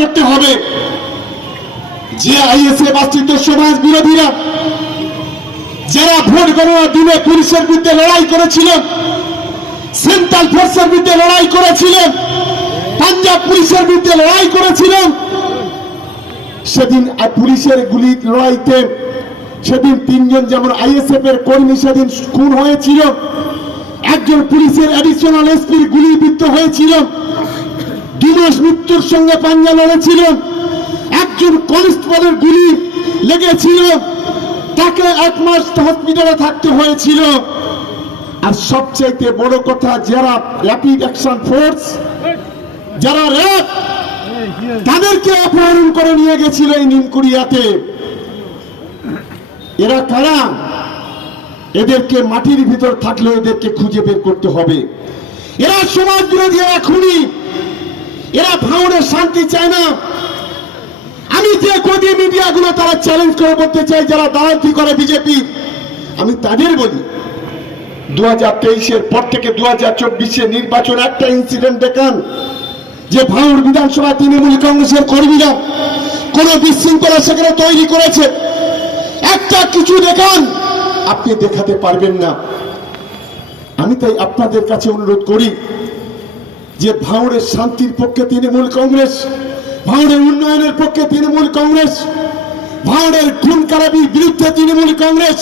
করতে হবে। যে আইএসএ বাস্তিত সমাজ বিরোধীরা যারা ভোট গণনার দিনে পুলিশের বিরুদ্ধে লড়াই করেছিলেন সেন্ট্রাল ফোর্সের বিরুদ্ধে লড়াই করেছিলেন, পাঞ্জাব পুলিশের বিরুদ্ধে লড়াই করেছিলেন, সেদিন পুলিশের গুলি লড়াইতে সেদিন তিনজন যেমন আইএসএফ এর কর্মী সেদিন খুন হয়েছিল, একজন পুলিশের অ্যাডিশনাল এসপির গুলিবিদ্ধ হয়েছিল মাস মৃত্যুর সঙ্গে পাঞ্জা লড়েছিল। একজন কনস্টেবলের গুলি লেগেছিল। তাকে এক মাস হসপিটালে থাকতে হয়েছিল। আর সবচাইতে বড় কথা, যারা র্যাপিড অ্যাকশন ফোর্স যারা র্যাব, তাদেরকে অপহরণ করে নিয়ে গেছিল এই নিমকুড়িয়াতে। এরা কারা? এদেরকে মাটির ভিতর থাকলেও এদেরকে খুঁজে বের করতে হবে। এরা সমাজ বিরোধী এরা খুনি। এরা ভাঙনের শান্তি চায় না। আমি যে গদি মিডিয়াগুলো তারা চ্যালেঞ্জ করে বলতে চাই, যারা দাঁড়াতি করে বিজেপি আমি তাদের বলি দু হাজার তেইশের পর থেকে দু হাজার চব্বিশে নির্বাচন একটা ইনসিডেন্ট দেখান, যে ভাঙড় বিধানসভা তৃণমূল কংগ্রেসের কর্মীরা কোন বিশৃঙ্খলা সেখানে তৈরি করেছে। একটা কিছু দেখান, আপনি দেখাতে পারবেন না। আমি তাই আপনাদের কাছে অনুরোধ করি যে ভাঙড়ের শান্তির পক্ষে তৃণমূল কংগ্রেস ভাঙড়ের উন্নয়নের পক্ষে তৃণমূল কংগ্রেস, ভাঙড়ের খুন খারাপির বিরুদ্ধে তৃণমূল কংগ্রেস,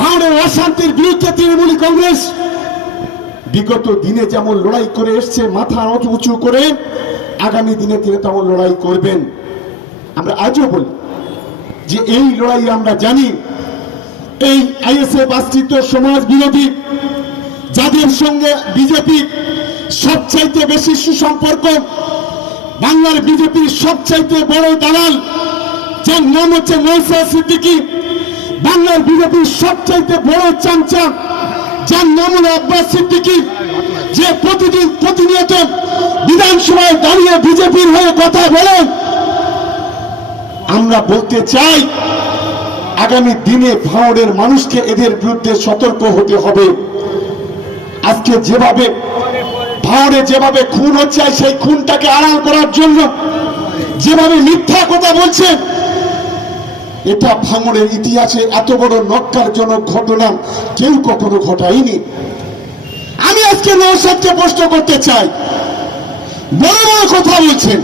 ভাঙড়ের অশান্তির বিরুদ্ধে তৃণমূল কংগ্রেস। বিগত দিনে যেমন লড়াই করে এসছে, মাথা উঁচু উঁচু করে, আগামী দিনে তিনি তেমন লড়াই করবেন। আমরা আজও বলি যে এই লড়াই আমরা জানি, এই আইএসএফ আশ্রিত সমাজ বিরোধী সঙ্গে বিজেপি সবচাইতে বেশি সুসম্পর্ক, বাংলার বিজেপির সবচাইতে বড় দালাল, যার নাম হচ্ছে নৌসা সিদ্দিকী, বাংলার বিজেপির সবচাইতে বড় চামচা, যার নাম হলো আব্বাস সিদ্দিকী, যে প্রতিদিন প্রতিনিয়ত বিধানসভায় দাঁড়িয়ে বিজেপির হয়ে কথা বলেন আমরা বলতে চাই, আগামী দিনে ভাঙড়ের মানুষকে এদের বিরুদ্ধে সতর্ক হতে হবে। আজকে যেভাবে ভাঙড়ে যেভাবে খুন হচ্ছে সেই খুনটাকে আড়াল করার জন্য যেভাবে মিথ্যা কথা বলছে এটা ভাঙড়ের ইতিহাসে এত বড় নক্কারজনক ঘটনা কেউ কখনো ঘটায়নি। আমি আজকে নৌসাদকে প্রশ্ন করতে চাই বড় বড় কথা বলছেন।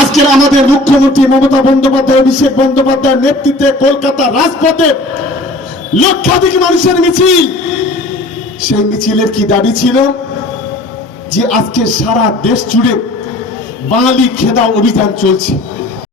আজকের আমাদের মুখ্যমন্ত্রী মমতা বন্দ্যোপাধ্যায়, অভিষেক বন্দ্যোপাধ্যায়ের নেতৃত্বে কলকাতা রাজপথে লক্ষাধিক মানুষের মিছিল। সেই মিছিলের কি দাবি ছিল? যে আজকে সারা দেশ জুড়ে বাঙালি খেদা অভিযান চলছে।